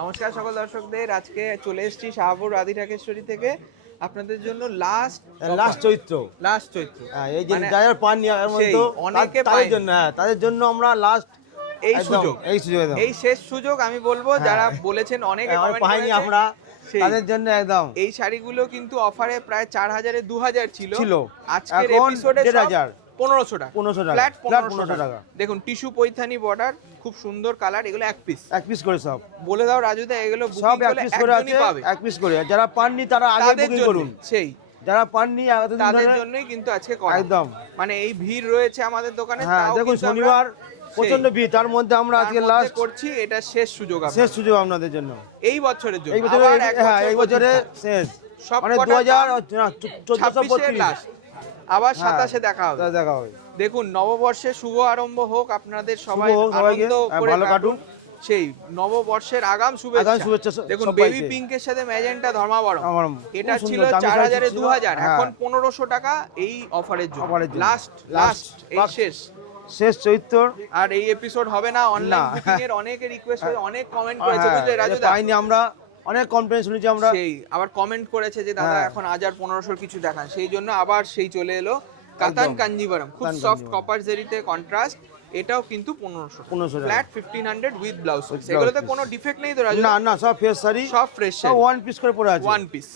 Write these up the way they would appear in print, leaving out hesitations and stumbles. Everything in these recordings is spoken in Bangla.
নমস্কার সকল দর্শকদের। আজকে চলে এসেছি শাহপুর রাধি ঢাকেশ্বরী থেকে আপনাদের জন্য লাস্ট চৈত্র। এই যে যারা পাননি এর মধ্যে অনেকে তাদের জন্য তাদের জন্য আমরা লাস্ট এই সুযোগ এই শেষ সুযোগ আমি বলবো, যারা বলেছেন অনেকে কমেন্ট পাইনি করেছে আমরা তাদের জন্য একদম। এই শাড়িগুলো কিন্তু অফারে প্রায় 4000 এ 2000 ছিল, আজকের এখন এপিসোডে 1500 1500 টাকা, 1500 টাকা, ফ্ল্যাট ফ্ল্যাট 1500 টাকা। দেখুন টিস্যু পৈথানি বর্ডার, খুব সুন্দর কালার, এগুলো এক পিস করে সব বলে দাও রাজুদা, এগুলো সব বুকিং এক করলে পিস করে আছে, একজনই পাবে। এক পিস করে। যারা পাননি তারা আগে তাদের বুকিং জন্য করুন, সেই যারা পাননি তাদের জন্যই কিন্তু আজকে করা একদম। মানে এই ভিড় রয়েছে আমাদের দোকানে, হ্যাঁ তাও দেখুন কিন্তু শনিবার আমরা প্রচন্ড ভিড়, তার মধ্যে আমরা আজকে তার মধ্যে লাস্ট করছি, এটা শেষ সুযোগ শেষ সুযোগ আপনাদের জন্য এই বছরের জন্য। এই বছরে। আবার এক হ্যাঁ এই বছরে প্রতীক্ষা। শেষ, সব মানে কটা 2014 লাস্ট, আবার 27-এ দেখা হবে। দেখা হবে। দেখুন নববর্ষের শুভ আরম্ভ হোক, আপনাদের সবাই শুভ হোক, সবাইকে আনন্দ করে ভালো কাটুক। সেই নববর্ষের আগাম আগাম শুভেচ্ছা। শুভেচ্ছা দেখুন সবাইকে। বেবি পিঙ্কের সাথে ম্যাজেন্টা ধর্মাবরম, এটা খুব ছিল সুন্দর, দামি 4000 এ ছিল। 2000, হ্যাঁ। এখন 1500 টাকা এই অফারের জন্য। লাস্ট Last, এই শেষ চৈত্র। আর এই এপিসোড হবে না অনলাইন বুকিং এর, অনেকে রিকোয়েস্ট করে, অনেক কমেন্ট করেছে, বুঝলে রাজুদা? পাইনি আমরা, অনেক কমপ্লেইন শুনেছি আমরা। সেই আবার কমেন্ট করেছে যে দাদা হ্যাঁ। এখন 1500 কিছু দেখান, সেই জন্য আবার সেই চলে এলো কাতান কাঞ্জিভারাম, খুব সফট কপার জেরিতে কন্ট্রাস্ট। এটাও কিন্তু 1500 ফ্ল্যাট 1500 উইথ ব্লাউজ। এগুলোতে কোনো ডিফেক্ট নেই তো রাজু? না না, সব ফ্রেশ শাড়ি, সব ফ্রেশ সব ওয়ান পিস করে পড়ে আছে। One piece.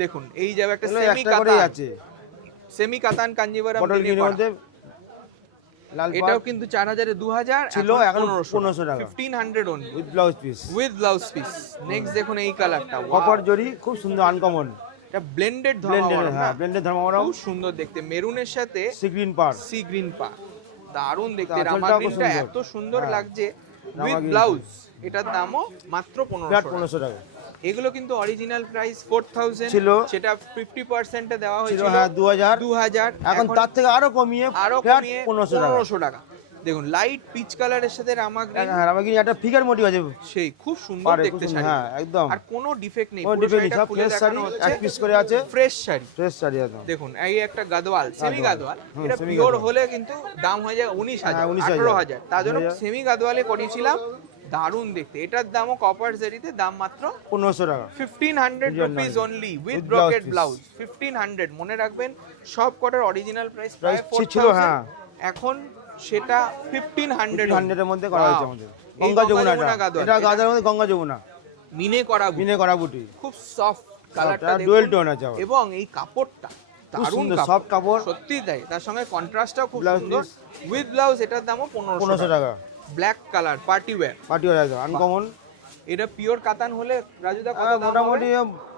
দেখুন এই যাবে একটা এগুলো সেমি একটা করেই কাতান, আছে, সেমি কাতান কাঞ্জিভারাম বটল গ্রিনের মধ্যে লাল এটাও পাড় কিন্তু 4000 এ 2000 ছিল, এখন 1500 টাকা 1500 only with blouse piece. Next দেখুন এই কালারটা, কপার জরি, খুব সুন্দর আনকমন। এটা ব্লেন্ডেড ব্লেন্ডেড ধর্মাবরম, খুব সুন্দর দেখতে, মেরুনের সাথে সি গ্রিন পাড়। সি গ্রিন পা, দারুণ দেখতে। আঁচলটাও রামা খুব গ্রিনটা সুন্দর। এত সুন্দর হ্যাঁ। লাগছে রামা উইথ গ্রিন ব্লাউজ, এটার দামও মাত্র ফ্ল্যাট 1500 1500 টাকা এগুলো কিন্তু অরিজিনাল প্রাইস 4000 ছিল, সেটা 50% এ দেওয়া ছিল। হয়েছিল। হ্যাঁ 2000, 2000 এখন তার থেকে আরো কমিয়ে ফ্ল্যাট 1500 টাকা। টাকা। দেখুন লাইট পিচ কালারের সাথে রামা গ্রিন, হ্যাঁ রামা গ্রিন একটা ফিগার মোটিভ আছে, সেই খুব সুন্দর পারে, খুব দেখতে সুন্দর, শাড়ি। হ্যাঁ একদম। আর কোনো ডিফেক্ট নেই, কোনো পুরো ডিফেক্ট নেই, শাড়িটা সব খুলে ফ্রেশ শাড়ি, দেখানো হচ্ছে, এক পিস করে আছে, ফ্রেশ শাড়ি। ফ্রেশ শাড়ি একদম। দেখুন এই একটা গাদোয়াল, সেমি গাদোয়াল, এটা semi পিওর গাদোয়াল। হলে কিন্তু দাম হয়ে যায় 19000 হ্যাঁ, 19,000 18000, তার জন্য 19,000 সেমি গাদোয়ালে করিয়েছিলাম, দারুণ দেখতে। এটার দামও কপার জেরিতে, দাম মাত্র 1500 টাকা 1500 rupees only with With brocade blouse blouse. 1500 মনে রাখবেন, সব কটার অরিজিনাল প্রাইস প্রায় Price ছিল, 4000, হ্যাঁ। এখন সেটা 1500 1500 এর মধ্যে করা হয়েছে আমাদের। এই গঙ্গা যমুনা, গাদোয়াল, এটা গাদার মধ্যে গঙ্গা যমুনা মিনে করা বুটি, মিনে করা বুটি, খুব সফট কালারটা এটা দেখুন, ডুয়েল টোন আছে আবার। এবং এই কাপড়টা দারুণ সুন্দর, কাপড়, soft কাপড়। সত্যি তাই, তার সঙ্গে কন্ট্রাস্টটাও খুব Blouse সুন্দর piece। With blouse. এটার দামও 1500 টাকা। টাকা black colour party wear, party wear একদম আনকমন। এটা পিওর কাতান হলে রাজুদা কত দাম মোটামুটি হবে?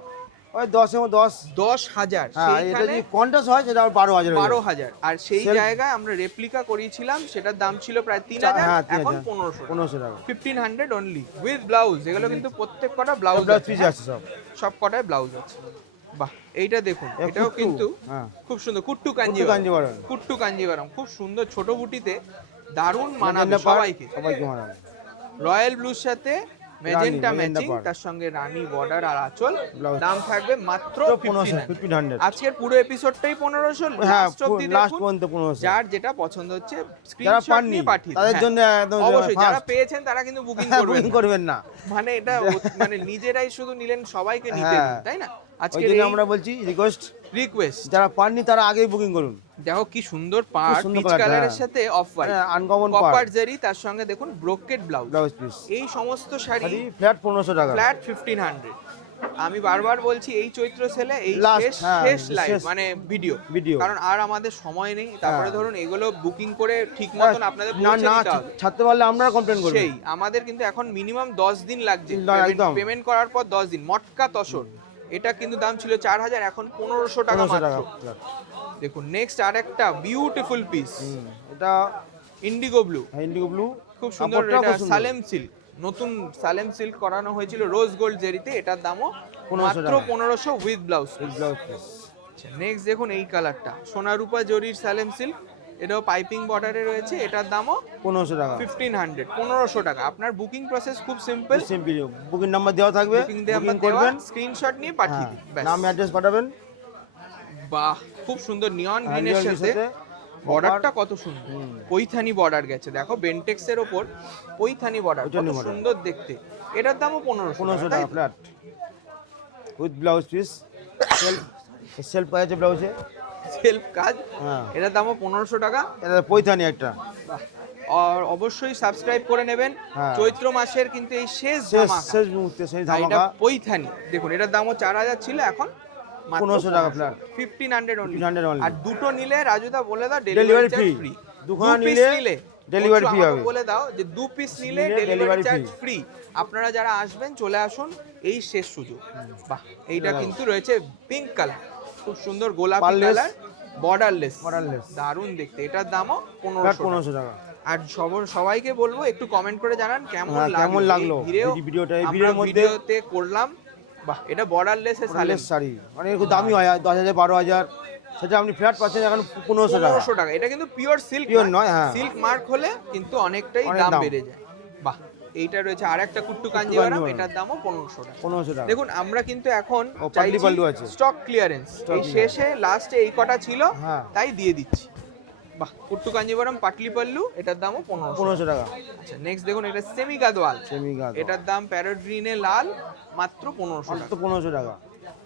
ওই 10 এবং 10। 10000, হ্যাঁ এটা সেইখানে যদি কন্টাস হয় সেটা 12,000 12,000। আর সেই Sell- জায়গায় আমরা রেপ্লিকা করিয়েছিলাম, সেটার দাম ছিল প্রায় 3000, হ্যাঁ এখন 1500 1500 টাকা 1500 অনলি উইথ ব্লাউজ। এগুলো কিন্তু প্রত্যেক কটা ব্লাউজ ব্লাউজ পিস আছে সব। সব কটায় ব্লাউজ আছে। বাহ, এইটা দেখুন, এটাও কুট্টু, কিন্তু হ্যাঁ খুব সুন্দর, কুট্টু কাঞ্জিভারাম। কাঞ্জিভারাম, কুট্টু কাঞ্জিভারাম, খুব সুন্দর ছোট বুটিতে, দারুণ মানাবে ম্যাজেন্টা পাড়, সবাইকে। সবাইকে মানাবে। রয়্যাল ব্লুর সাথে ম্যাজেন্টা ম্যাজেন্টা ম্যাচিং, পাড়। তার সঙ্গে রানী বর্ডার আর আঁচল, Blouse। দাম থাকবে মাত্র 1500। আজকের পুরো এপিসোডটাই 1500, হ্যাঁ লাস্ট অবধি লাস্ট দেখুন। পর্যন্ত 1500। যার যেটা পছন্দ হচ্ছে যারা স্ক্রিনশট পাননি নিয়ে পাঠিয়ে দিন। তাদের হ্যাঁ, জন্য একদম অবশ্যই যারা first। পেয়েছেন তারা কিন্তু বুকিং করবেন বুকিং না। করবেন না, মানে এটা মানে নিজেরাই শুধু নিলেন, সবাইকে নিতে হ্যাঁ। দিন, তাই না? ওই আজকের জন্য এই আমরা বলছি রিকোয়েস্ট, রিকোয়েস্ট, যারা পাননি তারা আগেই বুকিং করুন। দেখো কি সুন্দর পাড়, সুন্দর পিচ colour, কালারের হ্যাঁ। সাথে অফ হোয়াইট, আনকমন কপার পাড়, জারি, তার সঙ্গে দেখুন ব্রোকেড ব্লাউজ। ব্লাউজ পিস, এই সমস্ত শাড়ি ফ্ল্যাট 1500 টাকা ফ্ল্যাট 1500। আমি বারবার বলছি এই চৈত্র সেলে এই Last, শেষ হ্যাঁ, শেষ লাইভ শেষ মানে ভিডিও, ভিডিও। কারণ আর আমাদের সময় নেই। তারপরে হ্যাঁ। ধরুন এগুলো বুকিং করে ঠিক মতন আপনাদের না পৌঁছে না দিতে হবে। ছাড়তে পারলে আমরা কমপ্লেন করব। সেই আমাদের কিন্তু এখন মিনিমাম 10 দিন লাগছে একদম। পেমেন্ট করার পর 10 দিন। মটকা তসর, এটা কিন্তু দাম ছিল 4000, এখন 1500 টাকা 1500 টাকা মাত্র। দেখুন নেক্সট আরেকটা বিউটিফুল পিস, এটা ইন্ডিগো ব্লু, ইন্ডিগো ব্লু, খুব সুন্দর। এটা সালেম সিল্ক, নতুন সালেম সিল্ক করানো হয়েছিল রোজ গোল্ড জেরিতে, এটার দামও 1500 মাত্র টাকা। 1500 with blouse. Blouse piece. Next দেখুন এই কালারটা, সোনা রূপা জরির সালেম সিল্ক, এটাও পাইপিং বর্ডারে রয়েছে, এটার দামও 1500 টাকা 1500 টাকা। আপনার বুকিং প্রসেস খুব সিম্পল, সিম্পল, বুকিং নাম্বার দেওয়া থাকবে, বুকিং করবেন, স্ক্রিনশট নিয়ে পাঠিয়ে দিন, ব্যাস। নাম অ্যাড্রেস পাঠাবেন। বাহ, খুব সুন্দর নিয়ন গ্রিনের নিয়ন সাথে বর্ডারটা কত সুন্দর, পৈথানি বর্ডার গেছে, দেখো বেন্টেক্সের ওপর পৈথানি বর্ডার, কত সুন্দর দেখতে। এটার দামও 1500 টাকা flat with blouse piece, self আছে ব্লাউজে, সেলফ কাজ। হ্যাঁ এটার দামও 1500 টাকা। এটা পৈথানি একটা। আর অবশ্যই সাবস্ক্রাইব করে নেবেন। হ্যাঁ। চৈত্র মাসের কিন্তু এই শেষ শেষ ধামাকা, শেষ মুহূর্তে সেই এটা ধামাকা। পৈথানি দেখুন, এটার দামও 4000 ছিল, এখন 1500 টাকা ফ্ল্যাট, 1500 only। 1500 only। আর দুটো নিলে রাজুদা বলে দাও delivery delivery free, charge free. দুখানা নিলে ডেলিভারি ফ্রি হবে। বলে দাও যে 2 পিস নিলে নিলে delivery delivery charge free। Free. আপনারা যারা আসবেন চলে আসুন, এই শেষ সুযোগ। বাহ, এইটা কিন্তু রয়েছে পিঙ্ক কালার, খুব সুন্দর গোলাপি Parless। Colour, borderless, Borderless। দারুণ দেখতে। এটার দামও ফ্ল্যাট 1500 1500 টাকা। আর সবাইকে বলবো একটু কমেন্ট করে জানান কেমন হ্যাঁ, কেমন লাগলো এই ভিডিওটা। এই আমরা ভিডিওর মধ্যে ভিডিওতে করলাম। বাহ, এটা বর্ডারলেস এর সালের শাড়ি মানে একটু দামি হয় 10,000 12,000, সেটা আপনি ফ্ল্যাট পাচ্ছেন এখন 1500 টাকা। 1500 টাকা। এটা কিন্তু পিওর সিল্ক, Pure নয়, হ্যাঁ। সিল্ক মার্ক হলে কিন্তু অনেকটাই অনেক দাম দাম। বেড়ে যায়। বাহ, এইটা রয়েছে আর একটা কুট্টু কাঞ্জিভারাম, কাঞ্জিভারাম। এটার দামও 1500 টাকা। 1500 টাকা। দেখুন আমরা কিন্তু এখন ও, পাটলি পাল্লু আছে। স্টক ক্লিয়ারেন্স, এই শেষে লাস্টে এই কটা ছিল, হ্যাঁ। তাই দিয়ে দিচ্ছি। বাহ, কুট্টু কাঞ্জিভারাম পাটলি পাল্লু, এটার দামও 1500। 1500 টাকা। আচ্ছা নেক্সট দেখুন, এটা সেমি গাদওয়াল, সেমি গাদ এটার দাম প্যারট গ্রিনে লাল, মাত্র 1500 টাকা। তো 1500 টাকা।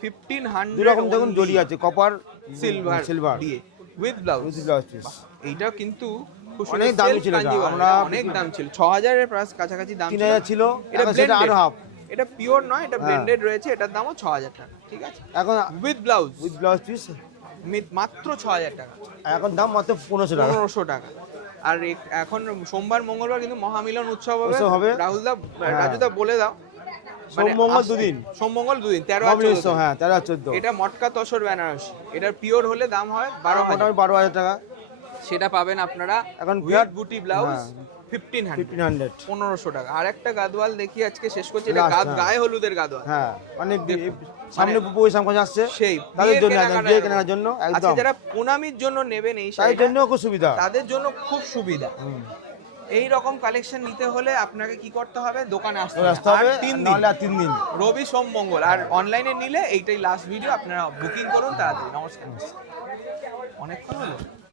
1500 দুই রকম দেখুন জড়ি আছে, কপার সিলভার সিলভার দিয়ে with blouse. With blouse piece. এইটা কিন্তু খুব অনেক সুন্দর দামি self ছিল এটা, কাঞ্জিভারাম, আমরা এটা অনেক দাম ছিল, 6000 এর প্রায় কাছাকাছি দাম ছিল। 3000 ছিল, এটা এখন সেটা blended, আরো হাফ। এটা পিওর নয়, এটা হ্যাঁ। ব্লেন্ডেড রয়েছে, এটার দামও 6000 টাকা। ঠিক আছে, এখন with blouse with blouse piece মাত্র 6000 টাকা, এখন দাম মাত্র 1500 টাকা। 1500 টাকা। আর এখন সোমবার মঙ্গলবার কিন্তু মহামিলন উৎসব উৎসব হবে। হবে। রাহুলদা, হ্যাঁ। রাজুদা বলে দাও। সোম মঙ্গল আসছে। দুদিন। সোম মঙ্গল দুদিন, 13 আর 14 মহামিলন, হ্যাঁ 13 আর 14। এটা মটকা তসর বেনারসি, এটার পিওর হলে দাম হয় 12,000। মোটামুটি 12,000 টাকা। সেটা পাবেন আপনারা এখন উইথ বিরাট- বুটি ব্লাউজ, হ্যাঁ। 1500 1500। 1500 টাকা। আর একটা গাদওয়াল দেখি আজকে শেষ করছি, এটা Last, হ্যাঁ। গায়ে হলুদের গাদওয়াল। হ্যাঁ মানে দেখুন, সামনে বই সামনে আসছে, সেই তাদের বিয়ের জন্য কেনাকাটার বিয়ে জন্য। কেনার জন্য আচ্ছা, একদম, যারা পুনামির জন্য নেবেন এই তাই শাড়িটা, জন্য খুব সুবিধা। তাদের জন্য খুব সুবিধা। হুম। এই রকম কালেকশন নিতে হলে আপনাকে কি করতে হবে, দোকানে আসতে আসতে হবে, 3 দিন, নাহলে আর 3 দিন। রবি সোম মঙ্গল। আর অনলাইনে নিলে এইটাই লাস্ট ভিডিও, আপনারা বুকিং করুন তাড়াতাড়ি। নমস্কার, অনেকক্ষণ হলো।